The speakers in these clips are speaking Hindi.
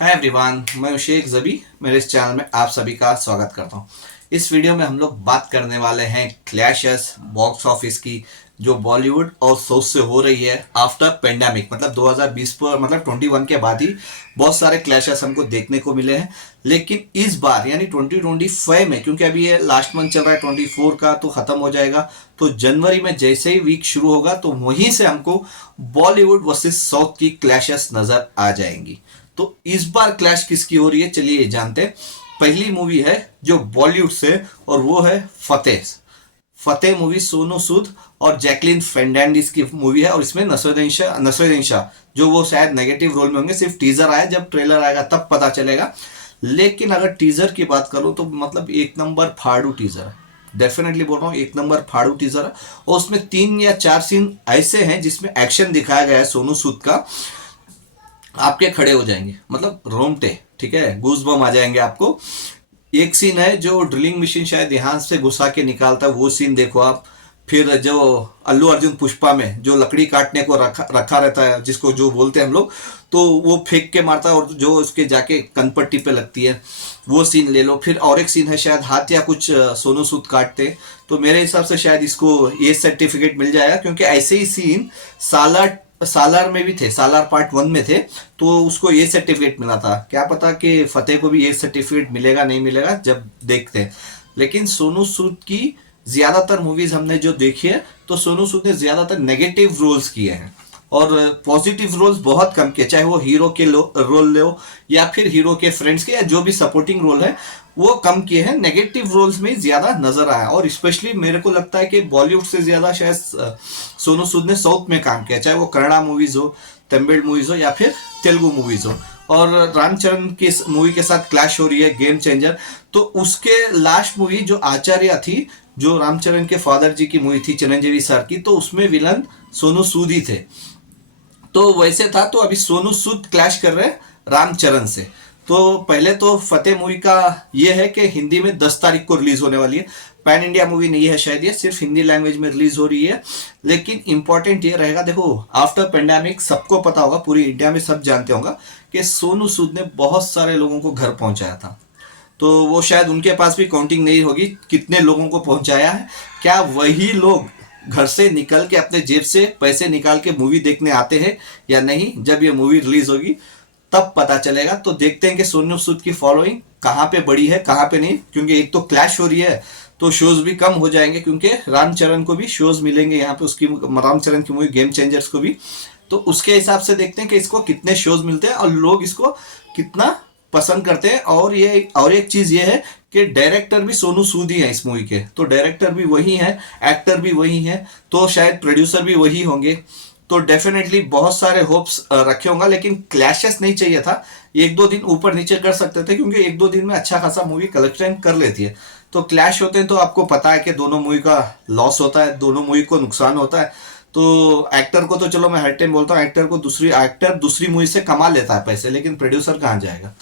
हाय एवरीवन, मैं शेख जबी। मेरे इस चैनल में आप सभी का स्वागत करता हूँ। इस वीडियो में हम लोग बात करने वाले हैं क्लैशेस बॉक्स ऑफिस की, जो बॉलीवुड और साउथ से हो रही है आफ्टर पेंडेमिक। मतलब 2020 पर, मतलब 21 के बाद ही बहुत सारे क्लैशेस हमको देखने को मिले हैं। लेकिन इस बार यानी 2025 में, क्योंकि अभी ये लास्ट मंथ चल रहा है 24 का, तो ख़त्म हो जाएगा। तो जनवरी में जैसे ही वीक शुरू होगा तो वहीं से हमको बॉलीवुड वर्सेस साउथ की क्लैशेस नज़र आ जाएंगी। तो इस बार क्लैश किसकी हो रही है, चलिए जानते हैं। पहली मूवी है जो बॉलीवुड से, और वो है फतेह। फतेह मूवी सोनू सूद और जैकलिन फर्नांडिस की मूवी है, और इसमें नसरुद्दीन शाह जो वो शायद नेगेटिव रोल में होंगे। सिर्फ टीजर आया, जब ट्रेलर आएगा तब पता चलेगा। लेकिन अगर टीजर की बात करूं तो मतलब एक नंबर फाड़ू टीजर है। डेफिनेटली बोल रहा हूँ, एक नंबर फाड़ू टीजर है। और उसमें 3 या 4 सीन ऐसे हैं जिसमें एक्शन दिखाया गया है सोनू सूद का, आपके खड़े हो जाएंगे, मतलब रोमटे, ठीक है, गूज बम आ जाएंगे आपको। एक सीन है जो ड्रिलिंग मशीन शायद यहाँ से घुसा के निकालता है, वो सीन देखो आप। फिर जो अल्लू अर्जुन पुष्पा में जो लकड़ी काटने को रखा रहता है, जिसको जो बोलते हैं हम लोग, तो वो फेंक के मारता है और जो उसके जाके कनपट्टी पे लगती है, वो सीन ले लो। फिर और एक सीन है शायद हाथ या कुछ सोनू सूद काटते, तो मेरे हिसाब से शायद इसको ये सर्टिफिकेट मिल जाएगा, क्योंकि ऐसे ही सीन सालार में भी थे, सालार पार्ट 1 में थे। तो उसको ये सर्टिफिकेट मिला था। क्या पता कि फतेह को भी ये सर्टिफिकेट मिलेगा नहीं मिलेगा, जब देखते हैं। लेकिन सोनू सूद की ज्यादातर मूवीज हमने जो देखी है, तो सोनू सूद ने ज्यादातर नेगेटिव रोल्स किए हैं और पॉजिटिव रोल्स बहुत कम किए। चाहे वो हीरो के रोल लो या फिर हीरो के फ्रेंड्स के, या जो भी सपोर्टिंग रोल है वो कम किए हैं। नेगेटिव रोल्स में ज्यादा नजर आया। और स्पेशली मेरे को लगता है कि बॉलीवुड से ज्यादा शायद सोनू सूद ने साउथ में काम किया, चाहे वो कन्नड़ा मूवीज हो, तमिल मूवीज हो या फिर तेलुगु मूवीज हो। और रामचरण की मूवी के साथ क्लैश हो रही है गेम चेंजर। तो उसके लास्ट मूवी जो आचार्य थी, जो रामचरण के फादर जी की मूवी थी चिरंजीवी सर की, तो उसमें विलन सोनू सूद ही थे। तो वैसे था, तो अभी सोनू सूद क्लैश कर रहे हैं रामचरण से। तो पहले तो फतेह मूवी का ये है कि हिंदी में 10 तारीख को रिलीज होने वाली है। पैन इंडिया मूवी नहीं है शायद, ये सिर्फ हिंदी लैंग्वेज में रिलीज हो रही है। लेकिन इंपॉर्टेंट ये रहेगा, देखो आफ्टर पेंडेमिक सबको पता होगा, पूरी इंडिया में सब जानते होंगे कि सोनू सूद ने बहुत सारे लोगों को घर पहुंचाया था। तो वो शायद उनके पास भी काउंटिंग नहीं होगी कितने लोगों को पहुंचाया है। क्या वही लोग घर से निकल के अपने जेब से पैसे निकाल के मूवी देखने आते हैं या नहीं, जब ये मूवी रिलीज होगी तब पता चलेगा। तो देखते हैं कि सोनू सूद की फॉलोइंग कहाँ पे बड़ी है कहाँ पे नहीं, क्योंकि एक तो क्लैश हो रही है तो शोज भी कम हो जाएंगे, क्योंकि रामचरण को भी शोज मिलेंगे यहाँ पे, उसकी रामचरण की मूवी गेम चेंजर्स को भी। तो उसके हिसाब से देखते हैं कि इसको कितने शोज मिलते हैं और लोग इसको कितना पसंद करते हैं। और एक चीज ये है कि डायरेक्टर भी सोनू सूद ही है इस मूवी के, तो डायरेक्टर भी वही है, एक्टर भी वही है, तो शायद प्रोड्यूसर भी वही होंगे। तो डेफिनेटली बहुत सारे होप्स रखे होंगे। लेकिन क्लैशेस नहीं चाहिए था, 1-2 दिन ऊपर नीचे कर सकते थे, क्योंकि 1-2 दिन में अच्छा खासा मूवी कलेक्शन कर लेती है। तो क्लैश होते हैं तो आपको पता है कि दोनों मूवी का लॉस होता है, दोनों मूवी को नुकसान होता है। तो एक्टर को तो चलो मैं हर टाइम बोलता हूँ, एक्टर दूसरी मूवी से कमा लेता है पैसे, लेकिन प्रोड्यूसर कहाँ जाएगा,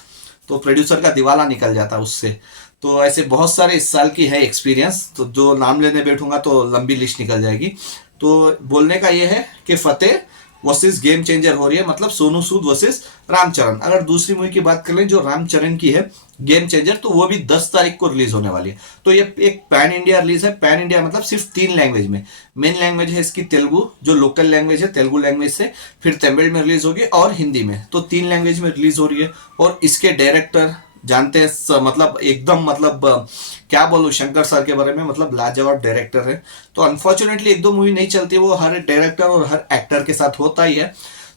तो प्रोड्यूसर का दिवाला निकल जाता है उससे। तो ऐसे बहुत सारे इस साल की है एक्सपीरियंस, तो जो नाम लेने बैठूंगा तो लंबी लिस्ट निकल जाएगी। तो बोलने का ये है कि फतेह वर्सेस गेम चेंजर हो रही है, मतलब सोनू सूद वर्सेस रामचरण। अगर दूसरी मूवी की बात कर लें जो रामचरण की है गेम चेंजर, तो वो भी 10 तारीख को रिलीज होने वाली है। तो ये एक पैन इंडिया रिलीज है। पैन इंडिया मतलब सिर्फ 3 लैंग्वेज में। मेन लैंग्वेज है इसकी तेलुगु, जो लोकल लैंग्वेज है तेलुगु लैंग्वेज से, फिर तमिल में रिलीज होगी और हिंदी में। तो 3 लैंग्वेज में रिलीज हो रही है। और इसके डायरेक्टर जानते हैं, मतलब एकदम, मतलब क्या बोलूं शंकर सर के बारे में, मतलब लाजवाब डायरेक्टर है। तो अनफॉर्चुनेटली 1-2 मूवी नहीं चलती, वो हर डायरेक्टर और हर एक्टर के साथ होता ही है।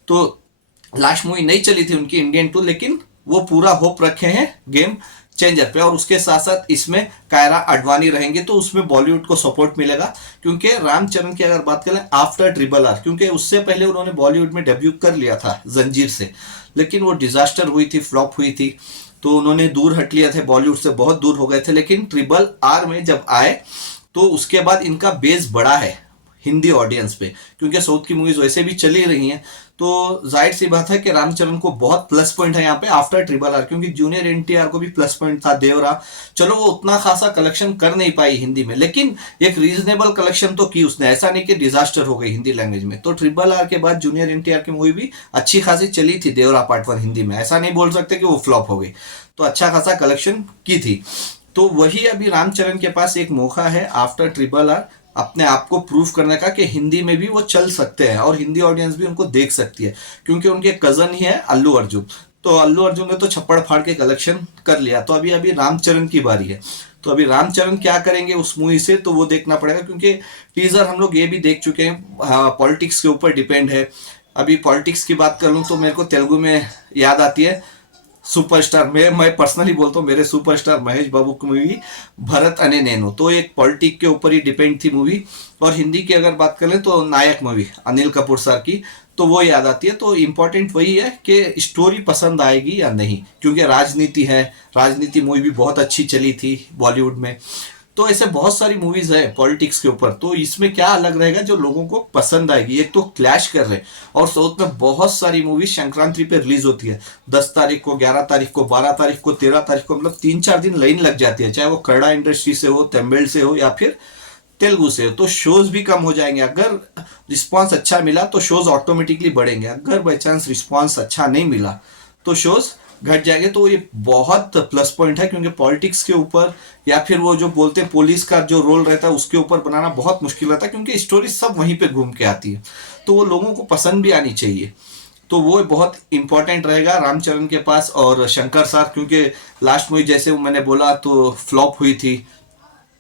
तो लास्ट मूवी नहीं चली थी उनकी इंडियन 2, लेकिन वो पूरा होप रखे हैं गेम चेंजर पे। और उसके साथ साथ इसमें कायरा अडवाणी रहेंगे, तो उसमें बॉलीवुड को सपोर्ट मिलेगा। क्योंकि रामचरण की अगर बात करें आफ्टर RRR, क्योंकि उससे पहले उन्होंने बॉलीवुड में डेब्यू कर लिया था जंजीर से, लेकिन वो डिजास्टर हुई थी, फ्लॉप हुई थी, तो उन्होंने दूर हट लिया था, बॉलीवुड से बहुत दूर हो गए थे। लेकिन RRR में जब आए तो उसके बाद इनका बेस बड़ा है, हिंदी ऑडियंस पे, क्योंकि साउथ की मूवीज वैसे भी चली रही हैं। तो जाहिर सी बात है कि रामचरण को बहुत प्लस पॉइंट है यहाँ पे आफ्टर ट्रिपल आर, क्योंकि जूनियर एनटीआर को भी प्लस पॉइंट था। देवरा चलो वो उतना खासा कलेक्शन कर नहीं पाई हिंदी में, लेकिन एक रीजनेबल कलेक्शन तो की उसने, ऐसा नहीं कि डिजास्टर हो गई हिंदी लैंग्वेज में। तो ट्रिपल आर के बाद जूनियर एनटीआर की मूवी भी अच्छी खासी चली थी, देवरा पार्ट 1 हिंदी में, ऐसा नहीं बोल सकते कि वो फ्लॉप हो गई। तो अच्छा खासा कलेक्शन की थी। तो वही अभी रामचरण के पास एक मौका है आफ्टर ट्रिपल आर अपने आप को प्रूव करने का कि हिंदी में भी वो चल सकते हैं और हिंदी ऑडियंस भी उनको देख सकती है, क्योंकि उनके कजन ही है अल्लू अर्जुन। तो अल्लू अर्जुन ने तो छप्पड़ फाड़ के कलेक्शन कर लिया, तो अभी अभी रामचरण की बारी है। तो अभी रामचरण क्या करेंगे उस मूवी से, तो वो देखना पड़ेगा, क्योंकि टीजर हम लोग ये भी देख चुके हैं, पॉलिटिक्स के ऊपर डिपेंड है। अभी पॉलिटिक्स की बात कर लूँ तो मेरे को तेलुगु में याद आती है सुपरस्टार में, मैं पर्सनली बोलता हूँ, मेरे सुपरस्टार महेश बाबू की मूवी भरत अने नैनो, तो एक पॉलिटिक के ऊपर ही डिपेंड थी मूवी। और हिंदी की अगर बात करें तो नायक मूवी अनिल कपूर सर की, तो वो याद आती है। तो इम्पोर्टेंट वही है कि स्टोरी पसंद आएगी या नहीं, क्योंकि राजनीति है, राजनीति मूवी भी बहुत अच्छी चली थी बॉलीवुड में। तो ऐसे बहुत सारी मूवीज है पॉलिटिक्स के ऊपर, तो इसमें क्या अलग रहेगा जो लोगों को पसंद आएगी। एक तो क्लैश कर रहे हैं, और साउथ में बहुत सारी मूवीज संक्रांति पे रिलीज होती है, 10 तारीख को, 11 तारीख को, 12 तारीख को, 13 तारीख को, मतलब 3-4 दिन लाइन लग जाती है, चाहे वो कन्नड़ा इंडस्ट्री से हो, तमिल से हो या फिर तेलुगु से हो। तो शोज भी कम हो जाएंगे। अगर रिस्पॉन्स अच्छा मिला तो शोज ऑटोमेटिकली बढ़ेंगे, अगर बाई चांस रिस्पॉन्स अच्छा नहीं मिला तो शोज घट जाएंगे। तो ये बहुत प्लस पॉइंट है, क्योंकि पॉलिटिक्स के ऊपर या फिर वो जो बोलते हैं पुलिस का जो रोल रहता है उसके ऊपर बनाना बहुत मुश्किल रहता है, क्योंकि स्टोरी सब वहीं पे घूम के आती है, तो वो लोगों को पसंद भी आनी चाहिए। तो वो बहुत इंपॉर्टेंट रहेगा रामचरण के पास। और शंकर सार, क्योंकि लास्ट मूवी जैसे मैंने बोला तो फ्लॉप हुई थी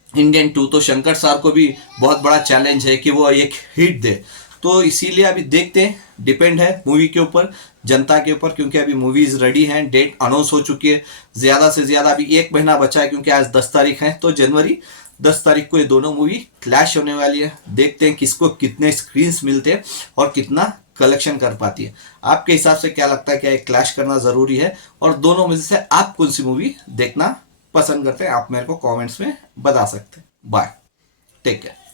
इंडियन 2, तो शंकर सार को भी बहुत बड़ा चैलेंज है कि वो एक हिट दे। तो इसीलिए अभी देखते हैं, डिपेंड है मूवी के ऊपर, जनता के ऊपर, क्योंकि अभी मूवीज रेडी हैं, डेट अनाउंस हो चुकी है। ज़्यादा से ज़्यादा अभी 1 महीना बचा है, क्योंकि आज 10 तारीख है, तो जनवरी 10 तारीख को ये दोनों मूवी क्लैश होने वाली है। देखते हैं किसको कितने स्क्रीन्स मिलते हैं और कितना कलेक्शन कर पाती है। आपके हिसाब से क्या लगता है, क्या एक क्लैश करना ज़रूरी है? और दोनों में से आप कौन सी मूवी देखना पसंद करते हैं, आप मेरे को कमेंट्स में बता सकते हैं। Bye, take care.